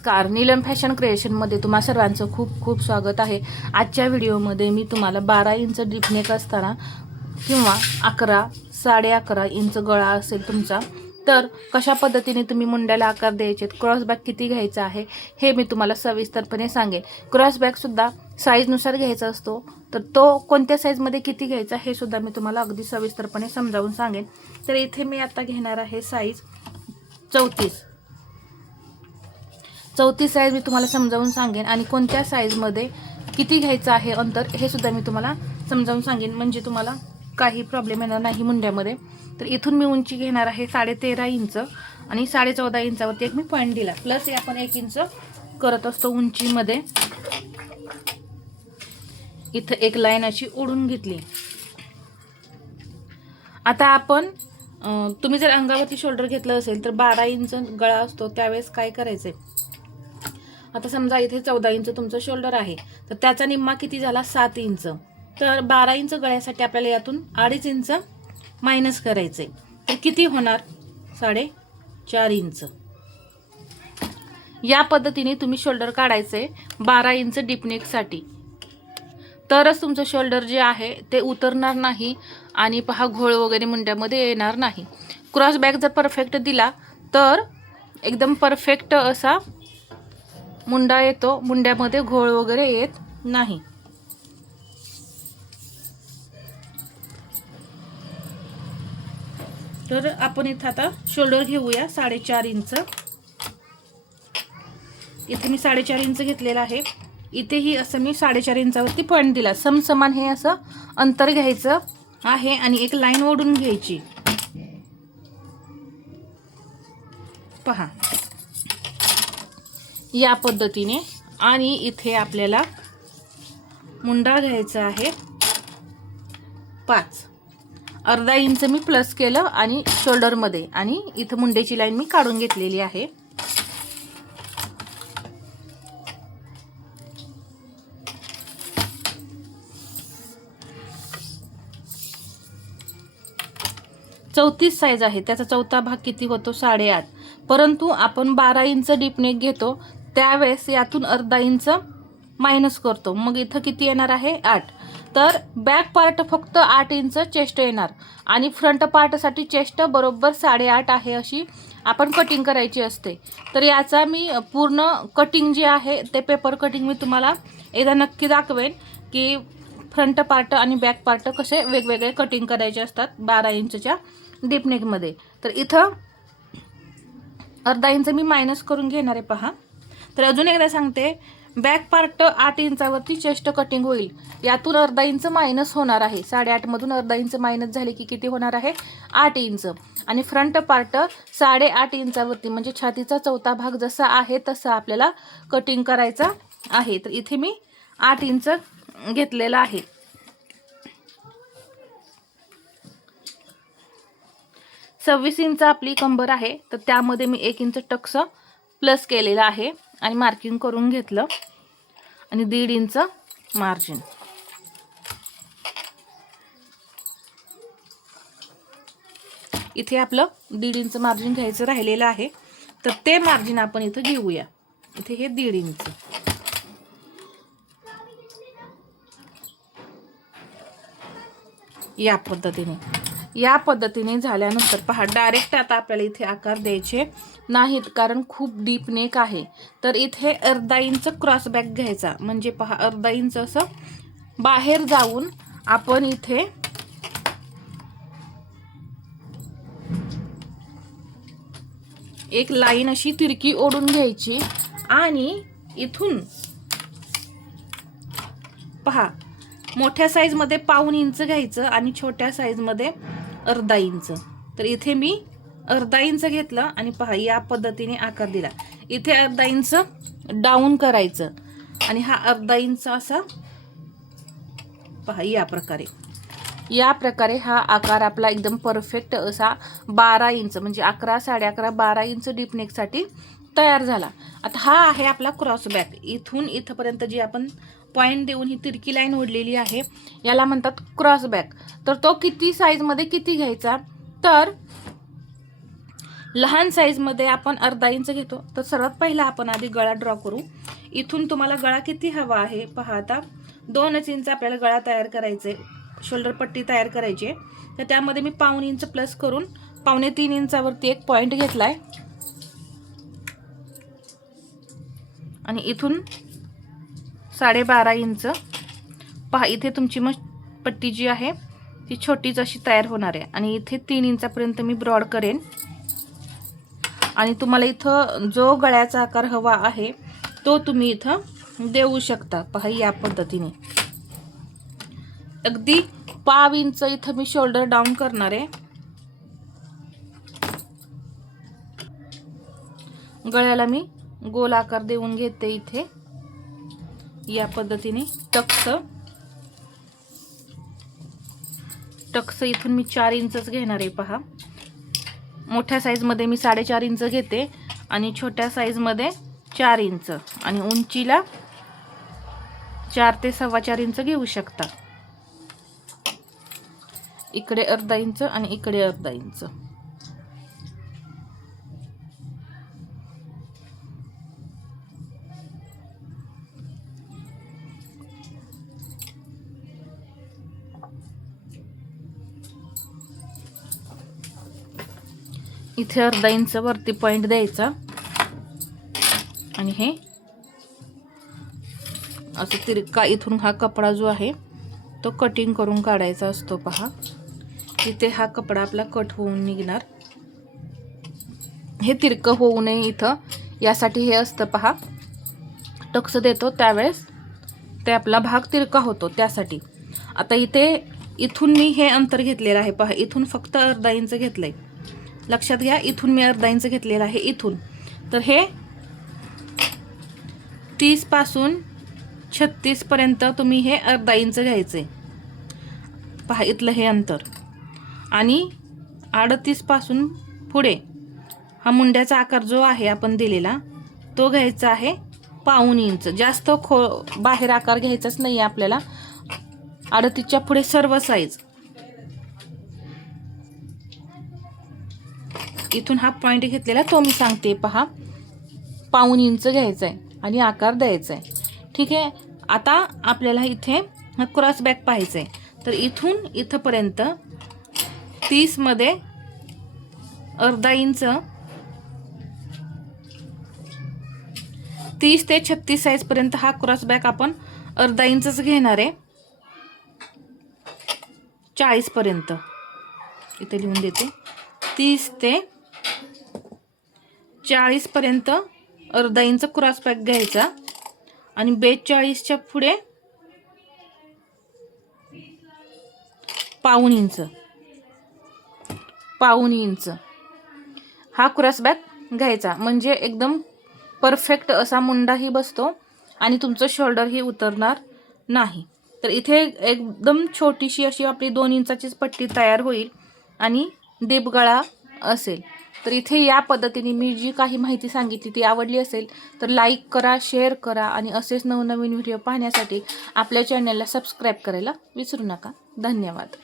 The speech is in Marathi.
नमस्कार, नीलम फॅशन क्रिएशनमध्ये तुम्हा सर्वांचं खूप खूप स्वागत आहे। आजच्या व्हिडिओमध्ये मी तुम्हाला 12 इंच डीप नेक असताना किंवा 11 11.5 इंच गळा असेल तुमचा तर कशा पद्धतीने तुम्ही मुंड्याला आकार द्यायचे, क्रॉस बॅक किती घ्यायचा आहे हे मी तुम्हाला सविस्तरपणे सांगेन। क्रॉस बॅक सुद्धा साईजनुसार घ्यायचा असतो, तर तो कोणत्या साईजमध्ये किती घ्यायचा हे सुद्धा मी तुम्हाला अगदी सविस्तरपणे समजावून सांगेन। तर इथे मी आता घेणार आहे साईज 34 साईज मी तुम्हाला समजावून सांगेन आणि कोणत्या साईजमध्ये किती घ्यायचं आहे अंतर हे सुद्धा मी तुम्हाला समजावून सांगेन, म्हणजे तुम्हाला काही प्रॉब्लेम येणार नाही मुंड्यामध्ये। तर इथून मी उंची घेणार आहे 13.5 इंच आणि 14.5 इंचावरती एक मी पॉईंट दिला, प्लस आपण 1 इंच करत असतो उंचीमध्ये। इथं एक लाईन अशी ओढून घेतली। आता आपण तुम्ही जर अंगावरती शोल्डर घेतलं असेल तर 12 इंच गळा असतो, त्यावेळेस काय करायचंय, आता समजा इथे 14 इंच तुमचं शोल्डर आहे तर त्याचा निम्मा किती झाला 7 इंच, तर 12 इंच गळ्यासाठी आपल्याला यातून 2.5 इंच मायनस करायचे, तर किती होणार 4.5 इंच। या पद्धतीने तुम्ही शोल्डर काढायचे 12 इंच डीप नेक साठी, तरच तुमचं शोल्डर जे आहे ते उतरणार नाही आणि पहा घोळ वगैरे मुंड्यामध्ये येणार नाही। क्रॉस बॅक जर परफेक्ट दिला तर एकदम परफेक्ट असा मुंडा येतो, मुंड्यामध्ये घोळ वगैरे येत नाही। तर आपण इथे आता शोल्डर घेऊया 4.5 इंच। इथे मी 4.5 इंच घेतलेला आहे, इथेही असं मी 4.5 इंचावरती पॉईंट दिला। समसमान हे असं अंतर घ्यायचं आहे आणि एक लाईन ओढून घ्यायची, पहा या पद्धतीने। आणि इथे आपल्याला मुंडा घ्यायचा आहे 5, अर्धा इंच मी प्लस केलं आणि शोल्डर मध्ये, आणि इथं मुंड्याची लाईन मी काढून घेतलेली आहे। चौतीस साईज आहे, त्याचा चौथा भाग किती होतो 8.5, परंतु आपण 12 इंच डीप नेक घेतो त्यावेळेस यातून अर्धा इंच मायनस करतो, मग इथं किती येणार आहे 8। तर बॅक पार्ट फक्त 8 इंच चेस्ट येणार आणि फ्रंट पार्टसाठी चेस्ट बरोबर 8.5 आहे अशी आपण कटिंग करायची असते। तर याचा मी पूर्ण कटिंग जे आहे ते पेपर कटिंग मी तुम्हाला एकदा नक्की दाखवेन की फ्रंट पार्ट आणि बॅक पार्ट कसे वेगवेगळे कटिंग करायचे असतात 12 इंचच्या डीप नेकमध्ये। तर इथं अर्धा इंच मी मायनस करून घेणार आहे, पहा। तर अजून एकदा सांगते, बॅक पार्ट 8 इंचावरती चेस्ट कटिंग होईल, यातून अर्धा इंच मायनस होणार आहे। 8.5 मधून अर्धा इंच मायनस झाले की किती होणार आहे 8 इंच, आणि फ्रंट पार्ट 8.5 इंचावरती म्हणजे छातीचा चौथा भाग जसा आहे तसा आपल्याला कटिंग करायचा आहे। तर इथे मी 8 इंच घेतलेला आहे। 26 इंच आपली कंबर आहे, तर त्यामध्ये मी 1 इंच टक्स प्लस केलेला आहे आणि मार्किंग करून घेतलं, आणि 1.5 इंच मार्जिन। इथे आपलं 1.5 इंच मार्जिन घ्यायचं राहिलेलं आहे, तर ते मार्जिन आपण इथं घेऊया। इथे हे 1.5 इंच, या पद्धतीने झाल्यानंतर पहा डायरेक्ट आता आपल्याला इथे आकार द्यायचे नाहीत, कारण खूप डीप नेक आहे। तर इथे अर्धा इंच क्रॉस बॅक घ्यायचा, म्हणजे पहा अर्धा इंच असं बाहेर जाऊन आपण इथे एक लाईन अशी तिरकी ओढून घ्यायची आणि इथून पहा मोठ्या साईज मध्ये 1/2 इंच घ्यायचं आणि छोट्या साईज मध्ये अर्धा इंच। तर इथे मी अर्धा इंच घेतलं आणि पहा या पद्धतीने आकार दिला। इथे अर्धा इंच डाऊन करायचं आणि हा अर्धा इंच असा पहा या प्रकारे हा आकार आपला एकदम परफेक्ट असा 12 इंच म्हणजे 11 11.5 12 इंच डीप नेक साठी तयार झाला। आता हा आहे आपला क्रॉस बॅक, इथून इथपर्यंत जी आपण पॉइंट देऊन ही तिरकी लाईन ओढलेली आहे याला म्हणतात क्रॉस बॅक। तर तो किती साईज मध्ये किती घ्यायचा, तर लहान साईजमध्ये आपण अर्धा इंच घेतो. तर सर्वात पहिला आपण आधी गळा ड्रॉ करू. इथून तुम्हाला गळा किती हवा आहे पहा. आता 2 इंच आपल्याला गळा तयार करायचे, शोल्डर पट्टी तयार करायची आहे. तर त्यामध्ये मी पाऊण इंच प्लस करून 2.25 इंचावरती एक पॉईंट घेतलाय आणि इथून 12.5 इंच पहा. इथे तुमची मग पट्टी जी आहे ती छोटीच अशी तयार होणार आहे आणि इथे 3 इंचापर्यंत मी ब्रॉड करेन. आणि तुम्हाला इथं जो गळ्याचा आकार हवा आहे तो तुम्ही इथं देऊ शकता. पहा या पद्धतीने अगदी 1/2 इंच इथं मी शोल्डर डाऊन करणार आहे. गळ्याला मी गोल आकार देऊन घेते इथे या पद्धतीने. टक्स इथून मी 4 इंचच घेणार आहे पहा. मोठ्या साईजमध्ये मी 4.5 इंच घेते आणि छोट्या साईजमध्ये 4 इंच आणि उंचीला 4 ते 4.25 इंच घेऊ शकता. इकडे अर्धा इंच आणि इकडे अर्धा इंच. इथे अर्धा इंच वरती पॉइंट द्यायचा आणि हे असं तिरका इथून हा कपडा जो आहे तो कटिंग करून काढायचा असतो पहा. इथे हा कपडा आपला कट होऊन निघणार. हे तिरकं होऊ नये इथं यासाठी हे असतं पहा. टक्स देतो त्यावेळेस ते आपला भाग तिरका होतो त्यासाठी. आता इथून मी हे अंतर घेतलेलं आहे पहा. इथून फक्त अर्धा इंच घेतलंय. लक्षात घ्या, इथून मी अर्धा इंच घेतलेला आहे इथून. तर हे 30 पासून 36 पर्यंत तुम्ही हे अर्धा इंच घ्यायचे पहा. इथलं हे अंतर आणि 38 पासून पुढे हा मुंड्याचा आकार जो आहे आपण दिलेला तो घ्यायचा आहे पाऊण इंच. जास्त बाहेर आकार घ्यायचाच नाही आपल्याला. 38च्या पुढे सर्व साईज. इथून हा पॉइंट घेतलेला तो मी सांगते पहा. पाऊण इंच घ्यायचा आहे आणि आकार द्यायचा आहे. ठीक आहे. आता आपल्याला इथे हा क्रॉस बॅक पाहायचा आहे. तर इथून इथपर्यंत 30 मध्ये अर्धा इंच, 30 ते 36 साईज पर्यंत हा क्रॉस बॅक आपण अर्धा इंचच घेणार आहे. 40 पर्यंत इथे लिहून देते. 30 ते 40 पर्यंत अर्धा इंच क्रॉस बॅक घ्यायचा आणि 42च्या पुढे पाऊण इंच हा क्रॉस बॅक घ्यायचा. म्हणजे एकदम परफेक्ट असा मुंडाही बसतो आणि तुमचं शोल्डरही उतरणार नाही. तर इथे एकदम छोटीशी अशी आपली 2 इंचाचीच पट्टी तयार होईल आणि डीप गळा असेल. तर इथे या पद्धतीने मी जी काही माहिती सांगितली ती आवडली असेल तर लाईक करा, शेअर करा आणि असेच नवनवीन व्हिडिओ पाहण्यासाठी आपल्या चॅनलला सबस्क्राईब करायला विसरू नका. धन्यवाद.